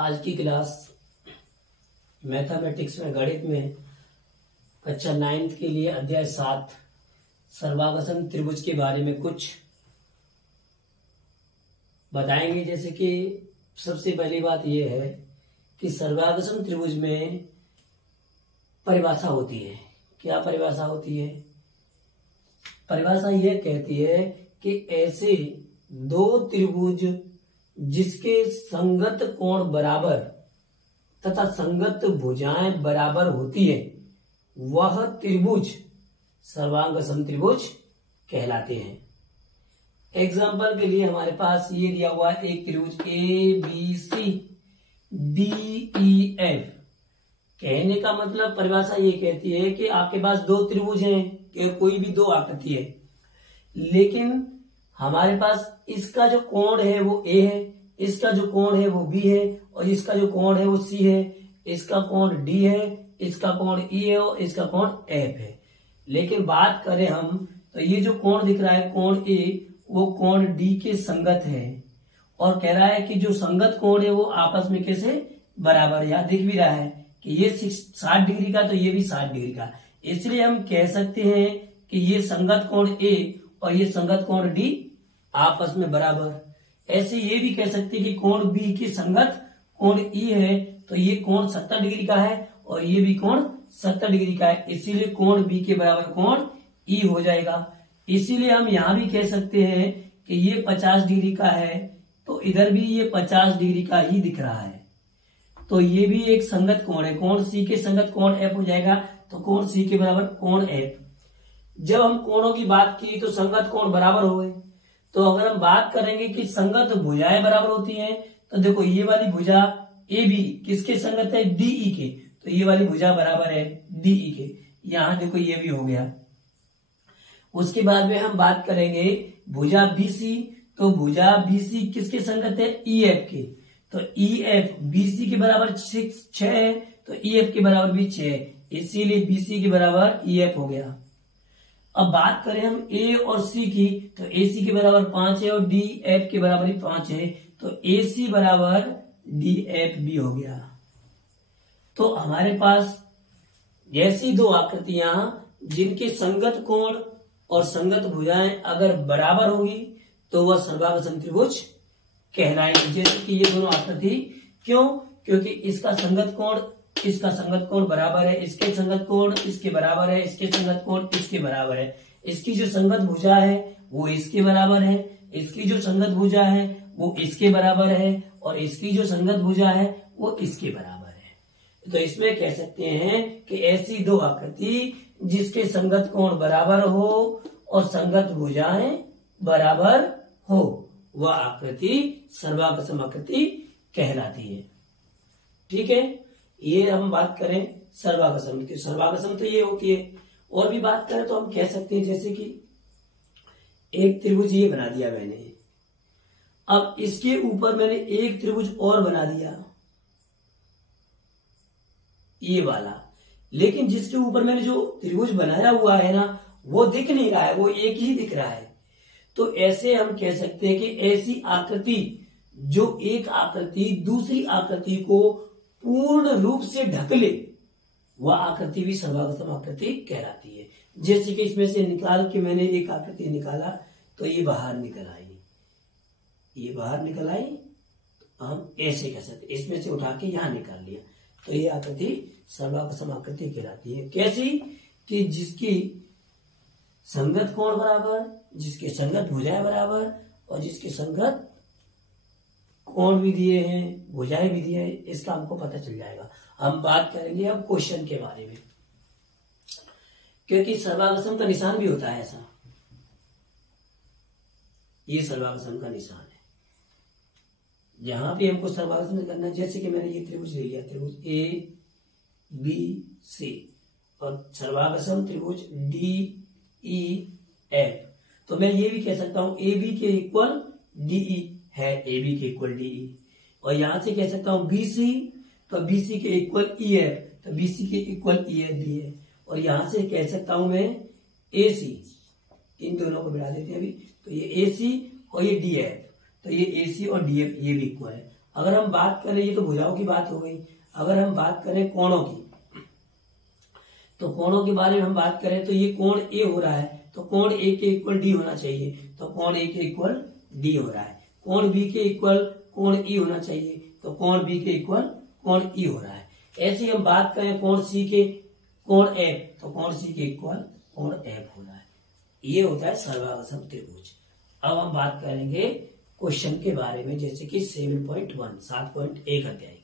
आज की class mathematics में गणित में कक्षा 9th के लिए अध्याय 7 सर्वांगसम त्रिभुज के बारे में कुछ बताएंगे। जैसे कि सबसे पहली बात यह है कि सर्वांगसम त्रिभुज में परिभाषा होती है। क्या परिभाषा होती है? परिभाषा यह कहती है कि ऐसे दो त्रिभुज जिसके संगत कोण बराबर तथा संगत भुजाएं बराबर होती है वह त्रिभुज सर्वांगसम त्रिभुज कहलाते हैं। एग्जाम्पल के लिए हमारे पास ये दिया हुआ है एक त्रिभुज A B C D E F. कहने का मतलब परिभाषा ये कहती है कि आपके पास दो त्रिभुज हैं कि कोई भी दो आकृति है, लेकिन हमारे पास इसका जो कोण है वो ए है, इसका जो कोण है वो बी है और इसका जो कोण है वो सी है, इसका कोण डी है, इसका कोण ई है और इसका कोण एफ है। लेकिन बात करें हम तो ये जो कोण दिख रहा है कोण ए वो कोण डी के संगत है और कह रहा है कि जो संगत कोण है वो आपस में कैसे बराबर है। यहाँ दिख भी रहा है कि ये 60 डिग्री का तो ये भी 60 डिग्री का, इसलिए हम कह सकते हैं कि ये संगत कोण ए और ये संगत कोण डी आपस में बराबर। ऐसे ये भी कह सकते हैं कि कोण बी के संगत कोण ई है तो ये कोण 70 डिग्री का है और ये भी कोण 70 डिग्री का है, इसीलिए कोण बी के बराबर कोण ई हो जाएगा। इसीलिए हम यहां भी कह सकते हैं कि ये 50 डिग्री का है तो इधर भी ये 50 डिग्री का ही दिख रहा है, तो ये भी एक संगत कोण है। कोण सी के संगत कोण एफ हो जाएगा, तो कोण सी के बराबर कोण एफ। जब हम कोणों की बात की तो संगत कोण बराबर हो गए, तो अगर हम बात करेंगे कि संगत भुजाएं बराबर होती हैं तो देखो ये वाली भुजा ए बी किसके संगत है? डीई के, तो ये वाली भुजा बराबर है डीई के। यहां देखो ये भी हो गया। उसके बाद में हम बात करेंगे भुजा बीसी, तो भुजा बीसी किसके संगत है? ई एफ के, तो ई एफ बीसी के बराबर 6 है तो ई एफ के बराबर भी 6 है, इसीलिए बीसी के बराबर ई एफ हो गया। अब बात करें हम ए और सी की, तो ए सी के बराबर 5 है और डी एफ के बराबर ही 5 है, तो ए सी बराबर डी एफ भी हो गया। तो हमारे पास ऐसी दो आकृतियां जिनके संगत कोण और संगत भुजाएं अगर बराबर होगी तो वह सर्वांगसम त्रिभुज कहलाएगी। जैसे कि ये दोनों आकृति, क्यों? क्योंकि इसका संगत कोण इसका संगत कोण बराबर है, इसके संगत कोण इसके बराबर है, इसके संगत कोण इसके बराबर है, इसकी जो संगत भुजा है वो इसके बराबर है, इसकी जो संगत भुजा है वो इसके बराबर है और इसकी जो संगत भुजा है वो इसके बराबर है। तो इसमें कह सकते हैं कि ऐसी दो आकृति जिसके संगत कोण बराबर हो और संगत भुजाएं बराबर हो वह आकृति सर्वांगसम आकृति कहलाती है। ठीक है, ये हम बात करें सर्वांगसम की। सर्वांगसम तो ये होती है। और भी बात करें तो हम कह सकते हैं जैसे कि एक त्रिभुज ये बना दिया मैंने, अब इसके ऊपर मैंने एक त्रिभुज और बना दिया ये वाला, लेकिन जिसके ऊपर मैंने जो त्रिभुज बनाया हुआ है ना वो दिख नहीं रहा है, वो एक ही दिख रहा है। तो ऐसे हम कह सकते हैं कि ऐसी आकृति जो एक आकृति दूसरी आकृति को पूर्ण रूप से ढक ले वह आकृति भी सर्वांगसम आकृति कहलाती है। जैसे कि इसमें से निकाल के मैंने एक आकृति निकाला तो ये बाहर निकल आई, ये बाहर निकल आई, तो हम ऐसे कह सकते, इसमें से उठा के यहां निकाल लिया तो ये आकृति सर्वांगसम आकृति कहलाती है। कैसी? कि जिसकी संगत कोण बराबर, जिसके संगत भुजाएं बराबर और जिसके संगत कोण भी दिए हैं, भुजाएं भी दिए हैं, इसका हमको पता चल जाएगा। हम बात करेंगे अब क्वेश्चन के बारे में, क्योंकि सर्वांगसम का निशान भी होता है ऐसा, ये सर्वांगसम का निशान है। जहां भी हमको सर्वांगसम करना है, जैसे कि मैंने ये त्रिभुज ले लिया, त्रिभुज ए बी सी और सर्वांगसम त्रिभुज डी ई एफ, तो मैं ये भी कह सकता हूं ए बी के इक्वल डीई है, ए बी के इक्वल डीई, और यहां से कह सकता हूं बीसी, तो बीसी के इक्वल ई एफ, तो बीसी के इक्वल ई एफ भी है, और यहां से कह सकता हूं मैं ए सी, इन दोनों को मिला देते हैं अभी, तो ये ए सी और ये डी एफ, तो ये ए सी और डी एफ ये भी इक्वल है। अगर हम बात करें, ये तो भुजाओं की बात हो गई, अगर हम बात करें कोणों की, तो कोणों के बारे में हम बात करें तो ये कोण ए हो रहा है, तो कोण ए के इक्वल डी होना चाहिए, तो कोण ए के इक्वल डी हो रहा है। कोण बी के इक्वल कोण ई होना चाहिए, तो कोण बी के इक्वल कोण ई हो रहा है। ऐसे ही हम बात करें कोण सी के, कोण एफ, तो कोण सी के इक्वल कोण एफ हो रहा है। ये होता है सर्वागसम त्रिभुज। अब हम बात करेंगे क्वेश्चन के बारे में, जैसे कि 7.1 7.1 अध्याय।